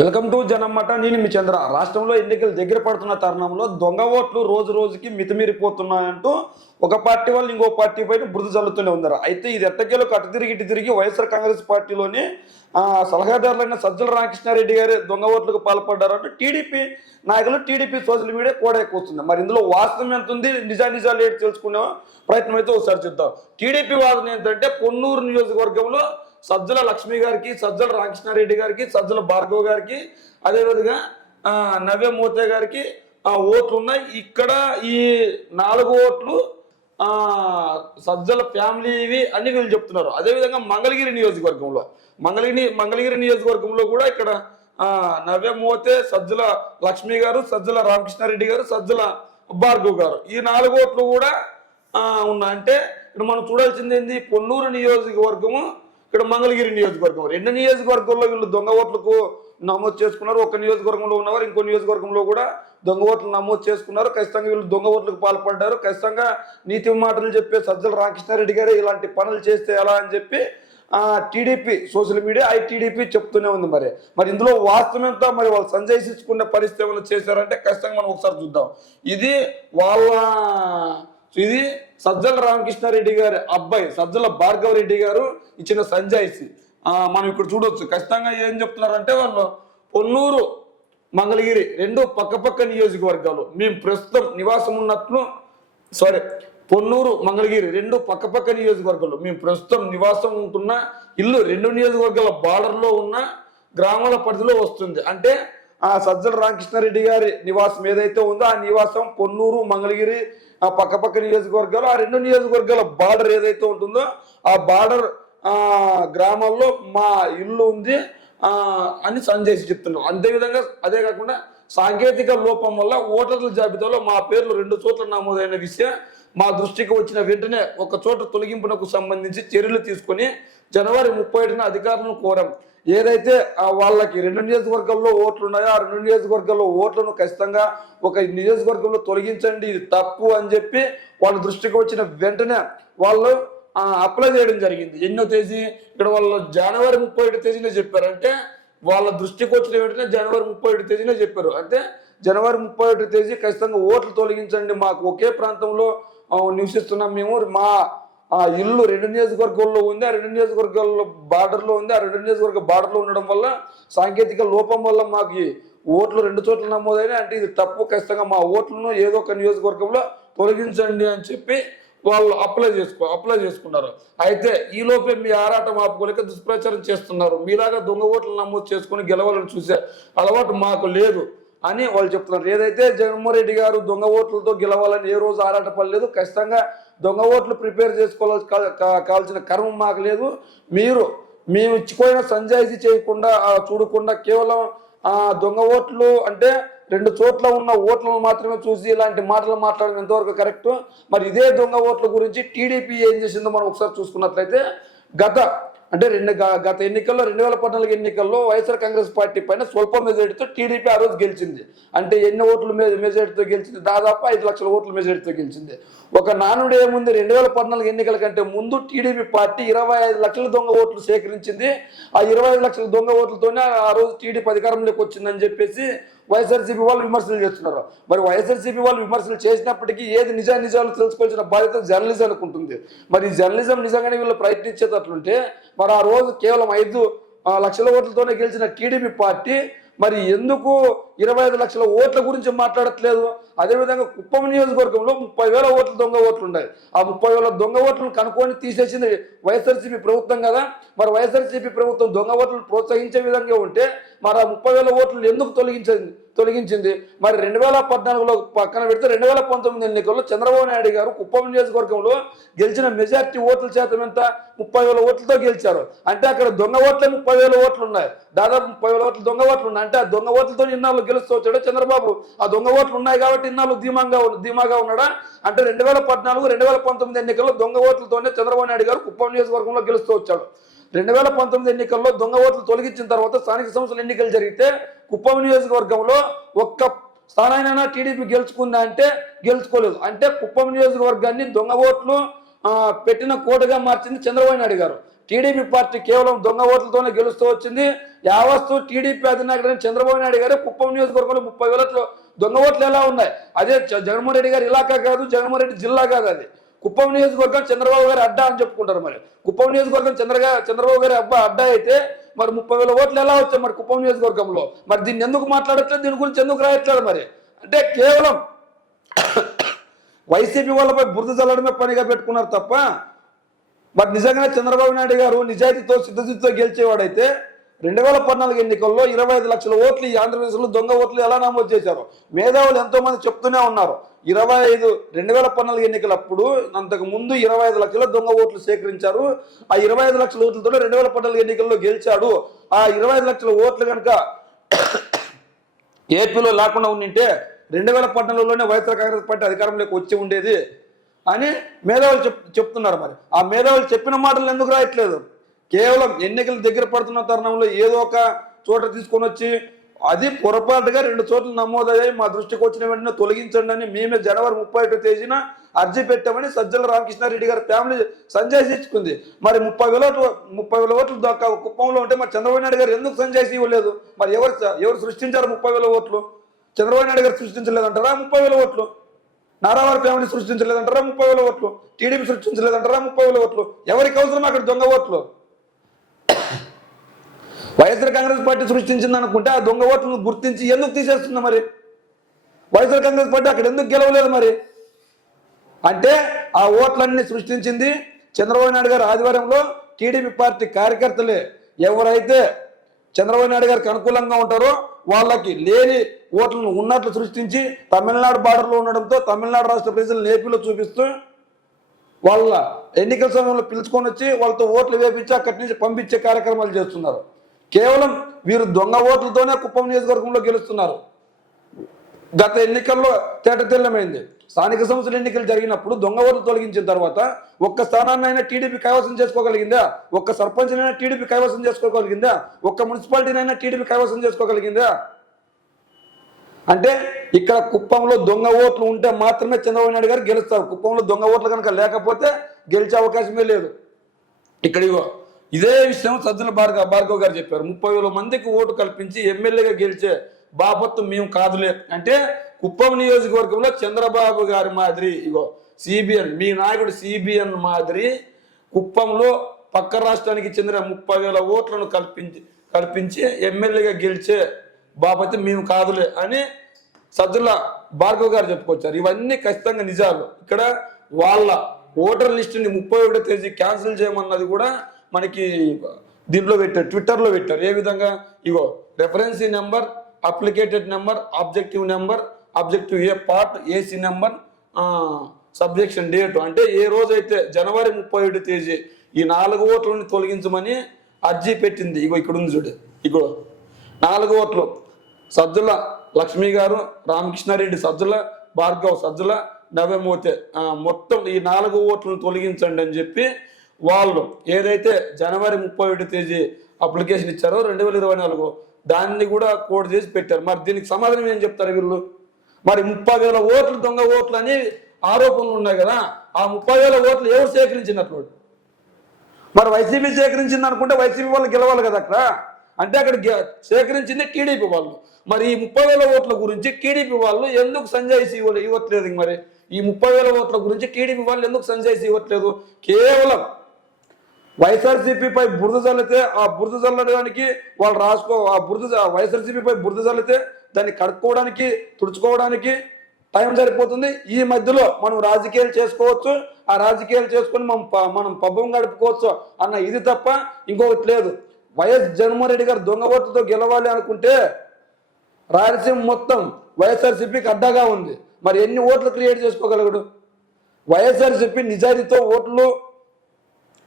Welcome to జనమ్మట. నేను మీ చంద్ర. రాష్ట్రంలో ఎన్నికలు దగ్గర పడుతున్న తరుణంలో దొంగ ఓట్లు రోజు రోజుకి మితిమీరిపోతున్నాయంటూ ఒక పార్టీ వాళ్ళు ఇంకో పార్టీ పైన బురద జల్లుతూనే ఉన్నారు. అయితే ఇది ఎట్టకేలో అటు తిరిగి ఇటు తిరిగి వైఎస్ఆర్ కాంగ్రెస్ పార్టీలోని సలహాదారులైన సజ్జల రామకృష్ణారెడ్డి గారి దొంగ ఓట్లకు పాల్పడ్డారంటూ టీడీపీ నాయకులు, టీడీపీ సోషల్ మీడియా కూడా ఎక్కువస్తుంది. మరి ఇందులో వాస్తవం ఎంత ఉంది, నిజాలు ఏంటి తెలుసుకునే ప్రయత్నం అయితే ఒకసారి చూద్దాం. టీడీపీ వాదన ఏంటంటే పొన్నూరు నియోజకవర్గంలో సజ్జల లక్ష్మి గారికి, సజ్జల రామకృష్ణారెడ్డి గారికి, సజ్జల భార్గవ్ గారికి, అదేవిధంగా నవ్య మోతే గారికి ఓట్లు ఉన్నాయి. ఇక్కడ ఈ 4 ఓట్లు సజ్జల ఫ్యామిలీవి అని వీళ్ళు చెప్తున్నారు. అదేవిధంగా మంగళగిరి నియోజకవర్గంలో కూడా ఇక్కడ నవ్య మోతే, సజ్జల లక్ష్మి గారు, సజ్జల రామకృష్ణారెడ్డి గారు, సజ్జల భార్గవ్ గారు, ఈ 4 ఓట్లు కూడా ఉన్నాయి. అంటే ఇక్కడ మనం చూడాల్సింది ఏంది, పొన్నూరు నియోజకవర్గము, ఇక్కడ మంగళగిరి నియోజకవర్గం. 2 నియోజకవర్గంలో వీళ్ళు దొంగ ఓట్లకు నమోదు చేసుకున్నారు. ఒక నియోజకవర్గంలో ఉన్నవారు ఇంకో నియోజకవర్గంలో కూడా దొంగ ఓట్లు నమోదు చేసుకున్నారు. ఖచ్చితంగా వీళ్ళు దొంగ ఓట్లకు పాల్పడ్డారు. ఖచ్చితంగా నీతి మాటలు చెప్పే సజ్జల రామకృష్ణారెడ్డి గారు ఇలాంటి పనులు చేస్తే ఎలా అని చెప్పి టీడీపీ సోషల్ మీడియా టీడీపీ చెప్తూనే ఉంది. మరి ఇందులో వాస్తవం ఎంత, మరి వాళ్ళు సంజయించుకునే పరిస్థితి ఏమైనా చేశారంటే ఖచ్చితంగా మనం ఒకసారి చూద్దాం. ఇది సజ్జల రామకృష్ణారెడ్డి గారి అబ్బాయి సజ్జల భార్గవ రెడ్డి గారు ఇచ్చిన సంజాయిషి మనం ఇక్కడ చూడొచ్చు. ఖచ్చితంగా ఏం చెప్తున్నారంటే వాళ్ళు పొన్నూరు మంగళగిరి 2 పక్కపక్క నియోజకవర్గాలు మేము ప్రస్తుతం నివాసం ఉన్నట్లు పొన్నూరు మంగళగిరి 2 పక్కపక్క నియోజకవర్గాలు మేము ప్రస్తుతం నివాసం ఉంటున్న ఇల్లు 2 నియోజకవర్గాల బార్డర్లో ఉన్న గ్రామాల పరిధిలో వస్తుంది. అంటే సజ్జల రామకృష్ణారెడ్డి గారి నివాసం ఏదైతే ఉందో ఆ నివాసం పొన్నూరు మంగళగిరి పక్కపక్క నియోజకవర్గాలు, ఆ 2 నియోజకవర్గాల బార్డర్ ఏదైతే ఉంటుందో ఆ బార్డర్ గ్రామాల్లో మా ఇల్లు ఉంది అని సంజయ్ చెప్తున్నాం. అదే కాకుండా సాంకేతిక లోపం వల్ల ఓటర్ల జాబితాలో మా పేర్లు 2 చోట్ల నమోదైన విషయం మా దృష్టికి వచ్చిన వెంటనే ఒక చోట తొలగింపునకు సంబంధించి చర్యలు తీసుకొని జనవరి 31న అధికారులను కోరాం. ఏదైతే వాళ్ళకి 2 నియోజకవర్గాల్లో ఓట్లు ఉన్నాయో ఆ 2 నియోజకవర్గాల్లో ఓట్లను ఖచ్చితంగా ఒక నియోజకవర్గంలో తొలగించండి, ఇది తప్పు అని చెప్పి వాళ్ళ దృష్టికి వచ్చిన వెంటనే వాళ్ళు అప్లై చేయడం జరిగింది. ఎన్నో తేదీ ఇక్కడ వాళ్ళు జనవరి 31 తేదీనే చెప్పారు. అంటే వాళ్ళ దృష్టికి వచ్చిన వెంటనే జనవరి 31 తేదీనే చెప్పారు. అంటే జనవరి 31 తేదీ ఖచ్చితంగా ఓట్లు తొలగించండి, మాకు ఒకే ప్రాంతంలో నివసిస్తున్నాం మేము, మా ఇల్లు 2 నియోజకవర్గాల్లో ఉంది, ఆ 2 నియోజకవర్గాల్లో బార్డర్లో ఉంది, ఆ 2 నియోజకవర్గ బార్డర్లో ఉండడం వల్ల సాంకేతిక లోపం వల్ల మాకు ఓట్లు 2 చోట్ల నమోదైనా, అంటే ఇది తప్పు, ఖచ్చితంగా మా ఓట్లను ఏదో ఒక నియోజకవర్గంలో తొలగించండి అని చెప్పి వాళ్ళు అప్లై చేసుకున్నారు. అయితే ఈ లోపే మీ ఆరాటం ఆపుకోలేక దుష్ప్రచారం చేస్తున్నారు. మీలాగా దొంగ ఓట్లు నమోదు చేసుకుని గెలవాలని చూసే అలవాటు మాకు లేదు అని వాళ్ళు చెప్తున్నారు. ఏదైతే జగన్మోహన్ రెడ్డి గారు దొంగ ఓట్లతో గెలవాలని ఏ రోజు ఆరాటపడలేదు. ఖచ్చితంగా దొంగ ఓట్లు ప్రిపేర్ కావాల్సిన కర్మ మాకు లేదు. మేము ఇచ్చిపోయిన సంజాయిషీ చేయకుండా చూడకుండా కేవలం దొంగ ఓట్లు అంటే 2 చోట్ల ఉన్న ఓట్లను మాత్రమే చూసి ఇలాంటి మాటలు మాట్లాడడం ఎంతవరకు కరెక్ట్? మరి ఇదే దొంగ ఓట్ల గురించి టీడీపీ ఏం చేసిందో మనం ఒకసారి చూసుకున్నట్లయితే గత ఎన్నికల్లో 2014 ఎన్నికల్లో వైఎస్ఆర్ కాంగ్రెస్ పార్టీ పైన స్వల్ప మెజారిటీతో టీడీపీ ఆ రోజు గెలిచింది. అంటే ఎన్ని ఓట్లు మెజారిటీతో గెలిచింది? దాదాపు 5 లక్షల ఓట్ల మెజారిటీతో గెలిచింది. ఒక నానుడు ఏముంది, 2014 ఎన్నికల కంటే ముందు టీడీపీ పార్టీ 25 లక్షల దొంగ ఓట్లు సేకరించింది. ఆ 25 లక్షల దొంగ ఓట్లతోనే ఆ రోజు టీడీపీ అధికారంలోకి వచ్చిందని చెప్పేసి వైఎస్ఆర్సీపీ వాళ్ళు విమర్శలు చేస్తున్నారు. మరి వైఎస్ఆర్సీపీ వాళ్ళు విమర్శలు చేసినప్పటికీ ఏది నిజాలు తెలుసుకోవాల్సిన బాధ్యత జర్నలిజానికి ఉంటుంది. మరి జర్నలిజం నిజంగానే వీళ్ళు ప్రయత్నించేటట్లుంటే మరి ఆ రోజు కేవలం 5 లక్షల ఓట్లతోనే గెలిచిన టీడీపీ పార్టీ మరి ఎందుకు 25 లక్షల ఓట్ల గురించి మాట్లాడట్లేదు? అదేవిధంగా కుప్పం నియోజకవర్గంలో 30,000 ఓట్లు దొంగ ఓట్లు ఉన్నాయి. ఆ 30,000 దొంగ ఓట్లను కనుక్కొని తీసేసింది వైఎస్ఆర్సీపీ ప్రభుత్వం కదా. మరి వైఎస్ఆర్సీపీ ప్రభుత్వం దొంగ ఓట్లను ప్రోత్సహించే విధంగా ఉంటే మరి ఆ 30,000 ఓట్లు ఎందుకు తొలగించింది? మరి 2014లో పక్కన పెడితే 2019 ఎన్నికల్లో చంద్రబాబు నాయుడు గారు కుప్పం నియోజకవర్గంలో గెలిచిన మెజార్టీ ఓట్ల శాతం ఎంత? 30,000 ఓట్లతో గెలిచారు. అంటే అక్కడ దొంగ ఓట్లే 30,000 ఓట్లు ఉన్నాయి. దాదాపు 30,000 ఓట్లు దొంగ ఓట్లు ఉన్నాయి. అంటే ఆ దొంగ ఓట్లతో ఇన్నాళ్ళు గెలుస్తూ వచ్చాడు చంద్రబాబు. ఆ దొంగ ఓట్లు ఉన్నాయి కాబట్టి ఇన్నాళ్ళు ధీమాగా ఉన్నాడా? అంటే 2014, 2019 ఎన్నికల్లో దొంగ ఓట్లతోనే చంద్రబాబు నాయుడు గారు కుప్పం నియోజకవర్గంలో గెలుస్తూ వచ్చాడు. 2019 ఎన్నికల్లో దొంగ ఓట్లు తొలగించిన తర్వాత స్థానిక సంస్థల ఎన్నికలు జరిగితే కుప్పం నియోజకవర్గంలో ఒక్క స్థానానైనా టీడీపీ గెలుచుకుందా అంటే గెలుచుకోలేదు. అంటే కుప్పం నియోజకవర్గాన్ని దొంగ ఓట్లు పెట్టిన కోటగా మార్చింది చంద్రబాబు నాయుడు గారు. టీడీపీ పార్టీ కేవలం దొంగ ఓట్లతోనే గెలుస్తూ వచ్చింది. యావత్తు టీడీపీ అధినాయకుడు చంద్రబాబు నాయుడు గారు కుప్పం నియోజకవర్గంలో 30,000 దొంగ ఓట్లు ఎలా ఉన్నాయి? అదే జగన్మోహన్ రెడ్డి గారి ఇలాకా కాదు, జగన్మోహన్ రెడ్డి జిల్లా కాదు, అది కుప్పం నియోజకవర్గం చంద్రబాబు గారి అడ్డా అని చెప్పుకుంటారు. మరి కుప్పం నియోజకవర్గం చంద్రబాబు గారి అడ్డా అయితే మరి 30,000 ఓట్లు ఎలా వచ్చాయి మరి కుప్పం నియోజకవర్గంలో? మరి దీన్ని ఎందుకు మాట్లాడట్లేదు, దీని గురించి ఎందుకు రాయట్లేదు? మరి అంటే కేవలం వైసీపీ వాళ్ళపై బురద చల్లడమే పనిగా పెట్టుకున్నారు తప్ప మరి నిజంగానే చంద్రబాబు నాయుడు గారు నిజాయితీతో సిద్ధసిద్ధితో గెలిచేవాడైతే 2014 ఎన్నికల్లో 25 లక్షల ఓట్లు ఈ ఆంధ్రప్రదేశ్లో దొంగ ఓట్లు ఎలా నమోదు చేశారు? మేధావులు ఎంతో మంది చెప్తూనే ఉన్నారు. 2014 ఎన్నికలప్పుడు అంతకు ముందు 25 లక్షల దొంగ ఓట్లు సేకరించారు. ఆ 25 లక్షల ఓట్లతో 2014 ఎన్నికల్లో గెలిచాడు. ఆ 25 లక్షల ఓట్లు కనుక ఏపీలో లేకుండా ఉండింటే 2014లోనే వైఎస్ఆర్ కాంగ్రెస్ పార్టీ అధికారంలోకి వచ్చి ఉండేది అని మేధావులు చెప్తున్నారు. మరి ఆ మేధావులు చెప్పిన మాటలు ఎందుకు రాయట్లేదు? కేవలం ఎన్నికలు దగ్గర పడుతున్న తరుణంలో ఏదో ఒక చోట తీసుకొని వచ్చి అది పొరపాటుగా 2 చోట్ల నమోదయ్యాయి, మా దృష్టికి వచ్చిన వెంటనే తొలగించండి అని మేమే జనవరి 31 తేదీన అర్జీ పెట్టామని సజ్జల రామకృష్ణారెడ్డి గారి ఫ్యామిలీ సంజాయిషి ఇచ్చుకుంది. మరి 30,000 ఓట్లు దాకా కుప్పంలో ఉంటే మరి చంద్రబాబు నాయుడు గారు ఎందుకు సంజాయిషి ఇవ్వలేదు? మరి ఎవరు సృష్టించారు 30,000 ఓట్లు? చంద్రబాబు నాయుడు గారు సృష్టించలేదంటారా 30,000 ఓట్లు? నారావారి ఫ్యామిలీ సృష్టించలేదంటారా 30,000 ఓట్లు? టీడీపీ సృష్టించలేదంటారా 30,000 ఓట్లు? ఎవరికి అవసరం అక్కడ దొంగ ఓట్లు? వైఎస్ఆర్ కాంగ్రెస్ పార్టీ సృష్టించింది అనుకుంటే ఆ దొంగ ఓట్లను గుర్తించి ఎందుకు తీసేస్తుంది? మరి వైఎస్ఆర్ కాంగ్రెస్ పార్టీ అక్కడ ఎందుకు గెలవలేదు? మరి అంటే ఆ ఓట్లన్నీ సృష్టించింది చంద్రబాబు నాయుడు గారి ఆధ్వర్యంలో టీడీపీ పార్టీ కార్యకర్తలే. ఎవరైతే చంద్రబాబు నాయుడు గారికి అనుకూలంగా ఉంటారో వాళ్ళకి లేని ఓట్లను ఉన్నట్లు సృష్టించి తమిళనాడు బార్డర్లో ఉండడంతో తమిళనాడు రాష్ట్ర ప్రజలను ఏపీలో చూపిస్తూ వాళ్ళ ఎన్నికల సమయంలో పిలుచుకొని వచ్చి వాళ్ళతో ఓట్లు వేపించి అక్కడి నుంచి పంపించే కార్యక్రమాలు చేస్తున్నారు. కేవలం వీరు దొంగ ఓట్లతోనే కుప్పం నియోజకవర్గంలో గెలుస్తున్నారు. గత ఎన్నికల్లో తేటతెల్లమైంది. స్థానిక సంస్థల ఎన్నికలు జరిగినప్పుడు దొంగ ఓట్లు తొలగించిన తర్వాత ఒక్క స్థానాన్ని అయినా టీడీపీ కైవసం చేసుకోగలిగిందా? ఒక్క సర్పంచ్నైనా టీడీపీ కైవసం చేసుకోగలిగిందా? ఒక్క మున్సిపాలిటీనైనా టీడీపీ కైవసం చేసుకోగలిగిందా? అంటే ఇక్కడ కుప్పంలో దొంగ ఓట్లు ఉంటే మాత్రమే చంద్రబాబు నాయుడు గారు గెలుస్తారు. కుప్పంలో దొంగ ఓట్లు కనుక లేకపోతే గెలిచే అవకాశమే లేదు. ఇక్కడ ఇదే విషయం సజ్జల భార్గవ్ గారు చెప్పారు. 30,000 మందికి ఓటు కల్పించి ఎమ్మెల్యేగా గెలిచే బాపత్తు మేము కాదులే అంటే కుప్పం నియోజకవర్గంలో చంద్రబాబు గారి మాదిరి సిబిఎన్ మీ నాయకుడు సిబిఎన్ మాదిరి కుప్పంలో పక్క రాష్ట్రానికి చెందిన 30,000 ఓట్లను కల్పించి ఎమ్మెల్యేగా గెలిచే బాపతి మేము కాదులే అని సజ్జల భార్గవ్ గారు చెప్పుకొచ్చారు. ఇవన్నీ ఖచ్చితంగా నిజాలు. ఇక్కడ వాళ్ళ ఓటర్ లిస్టుని 31వ తేదీ క్యాన్సిల్ చేయమన్నది కూడా మనకి దీంట్లో పెట్టారు, ట్విట్టర్లో పెట్టారు. ఏ విధంగా రెఫరెన్సీ నెంబర్, అప్లికేటెడ్ నెంబర్, ఆబ్జెక్టివ్ నెంబర్, ఆబ్జెక్టివ్ ఏ పార్ట్, ఏసీ నెంబర్, సబ్జెక్షన్ డేట్ అంటే ఏ రోజైతే జనవరి 31 తేదీ ఈ 4 ఓట్లని తొలగించమని అర్జీ పెట్టింది. ఇక్కడ ఉంది చూడు, 4 ఓట్లు సజ్జల లక్ష్మి గారు, రామకృష్ణారెడ్డి సజ్జల, భార్గవ్ సజ్జల, నవేమోతే మొత్తం ఈ 4 ఓట్లను తొలగించండి అని చెప్పి వాళ్ళు ఏదైతే జనవరి 31 తేదీ అప్లికేషన్ ఇచ్చారో 2024 దాన్ని కూడా కోడ్ చేసి పెట్టారు. మరి దీనికి సమాధానం ఏం చెప్తారు వీళ్ళు? మరి 30,000 ఓట్లు దొంగ ఓట్లు అని ఆరోపణలు ఉన్నాయి కదా, ఆ 30,000 ఓట్లు ఎవరు సేకరించినట్లు? మరి వైసీపీ సేకరించింది అనుకుంటే వైసీపీ వాళ్ళు గెలవాలి కదా అక్కడ. అంటే అక్కడ సేకరించింది టీడీపీ వాళ్ళు. మరి ఈ 30,000 ఓట్ల గురించి టీడీపీ వాళ్ళు ఎందుకు సంజాయిషి ఇవ్వట్లేదు? మరి ఈ 30,000 ఓట్ల గురించి టీడీపీ వాళ్ళు ఎందుకు సంజాయిషి ఇవ్వట్లేదు? కేవలం వైఎస్ఆర్సీపీపై బురద చల్లితే ఆ బురద చల్లడానికి వాళ్ళు ఆ వైఎస్ఆర్సీపీపై బురద చల్లితే దాన్ని కడుక్కోవడానికి తుడుచుకోవడానికి టైం సరిపోతుంది. ఈ మధ్యలో మనం రాజకీయాలు చేసుకోవచ్చు, ఆ రాజకీయాలు చేసుకొని మనం పబ్బం గడుపుకోవచ్చు అన్న ఇది తప్ప ఇంకొకటి లేదు. వైఎస్ జగన్మోహన్ రెడ్డి గారు దొంగ ఓట్లతో గెలవాలి అనుకుంటే రాయలసీమ మొత్తం వైఎస్ఆర్సీపీకి అడ్డాగా ఉంది. మరి ఎన్ని ఓట్లు క్రియేట్ చేసుకోగలగడు? వైఎస్ఆర్సీపీ నిజాయితీతో ఓట్లు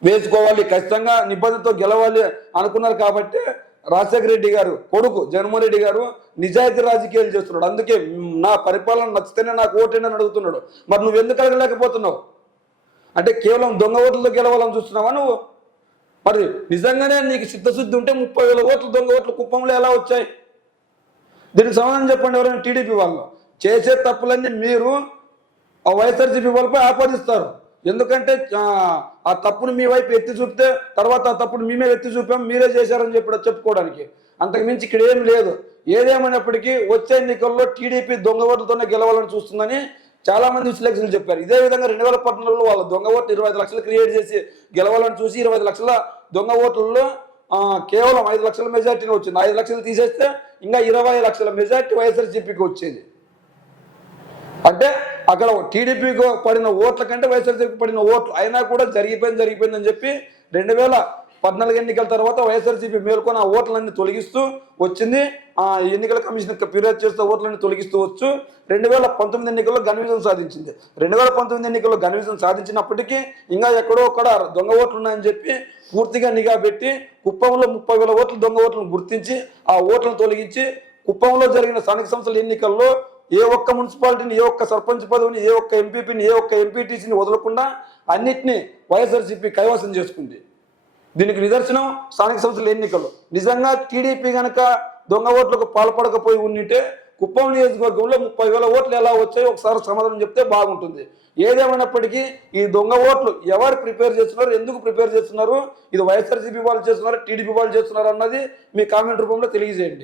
వేసుకోవాలి, ఖచ్చితంగా నిబంధనతో గెలవాలి అనుకున్నారు కాబట్టి రాజశేఖర రెడ్డి గారు కొడుకు జగన్మోహన్ రెడ్డి గారు నిజాయితీ రాజకీయాలు చేస్తున్నాడు. అందుకే నా పరిపాలన నచ్చితేనే నాకు ఓటేనని అడుగుతున్నాడు. మరి నువ్వు ఎందుకు అడగలేకపోతున్నావు? అంటే కేవలం దొంగ ఓట్లతో గెలవాలని చూస్తున్నావా నువ్వు? మరి నిజంగానే నీకు చిత్తశుద్ధి ఉంటే 30,000 ఓట్లు దొంగ ఓట్లు కుప్పంలో ఎలా వచ్చాయి? దీనికి సమాధానం చెప్పండి ఎవరైనా టీడీపీ వాళ్ళు. చేసే తప్పులన్నీ మీరు ఆ వైఎస్ఆర్సీపీ వాళ్ళపై ఆపాదిస్తారు. ఎందుకంటే ఆ తప్పును మీ వైపు ఎత్తి చూపితే తర్వాత ఆ తప్పును మీ మీద ఎత్తి చూపాం, మీరే చేశారని చెప్పుకోవడానికి. అంతకుమించి ఇక్కడ ఏం లేదు. ఏదేమైనప్పటికీ వచ్చే ఎన్నికల్లో టీడీపీ దొంగ ఓట్లతోనే గెలవాలని చూస్తుందని చాలా మంది విశ్లేషకులు చెప్పారు. ఇదే విధంగా 2014లో వాళ్ళ దొంగ ఓట్లు 25 లక్షలు క్రియేట్ చేసి గెలవాలని చూసి 25 లక్షల దొంగ ఓట్లలో కేవలం 5 లక్షల మెజార్టీని వచ్చింది. 5 లక్షలు తీసేస్తే ఇంకా 20 లక్షల మెజార్టీ వైఎస్ఆర్సీపీకి వచ్చింది. అంటే అక్కడ టీడీపీకి పడిన ఓట్ల కంటే వైఎస్ఆర్సీపీకి పడిన ఓట్లు అయినా కూడా జరిగిపోయిందని చెప్పి 2014 ఎన్నికల తర్వాత వైఎస్ఆర్సీపీ మేల్కొని ఆ ఓట్లన్నీ తొలగిస్తూ వచ్చింది. ఆ ఎన్నికల కమిషన్ ఫిర్యాదు చేస్తే ఓట్లన్నీ తొలగిస్తూ వచ్చు 2019 ఎన్నికల్లో ఘన విజయం సాధించింది. 2019 ఎన్నికల్లో ఘన విజయం సాధించినప్పటికీ ఇంకా ఎక్కడో ఒక దొంగ ఓట్లు ఉన్నాయని చెప్పి పూర్తిగా నిఘా పెట్టి కుప్పంలో 30,000 ఓట్లు దొంగ ఓట్లను గుర్తించి ఆ ఓట్లను తొలగించి కుప్పంలో జరిగిన స్థానిక సంస్థల ఎన్నికల్లో ఏ ఒక్క మున్సిపాలిటీని, ఏ ఒక్క సర్పంచ్ పదవిని, ఏ ఒక్క ఎంపీపీని, ఏ ఒక్క ఎంపీటీసీని వదలకుండా అన్నిటినీ వైఎస్ఆర్సీపీ కైవసం చేసుకుంది. దీనికి నిదర్శనం స్థానిక సంస్థల ఎన్నికలు. నిజంగా టీడీపీ కనుక దొంగ ఓట్లకు పాల్పడకపోయి ఉంటే కుప్పం నియోజకవర్గంలో 30,000 ఓట్లు ఎలా వచ్చాయో ఒకసారి సమాధానం చెప్తే బాగుంటుంది. ఏదేమైనప్పటికీ ఈ దొంగ ఓట్లు ఎవరు ప్రిపేర్ చేస్తున్నారు, ఎందుకు ప్రిపేర్ చేస్తున్నారు, ఇది వైఎస్ఆర్సీపీ వాళ్ళు చేస్తున్నారు, టీడీపీ వాళ్ళు చేస్తున్నారు అన్నది మీ కామెంట్ రూపంలో తెలియజేయండి.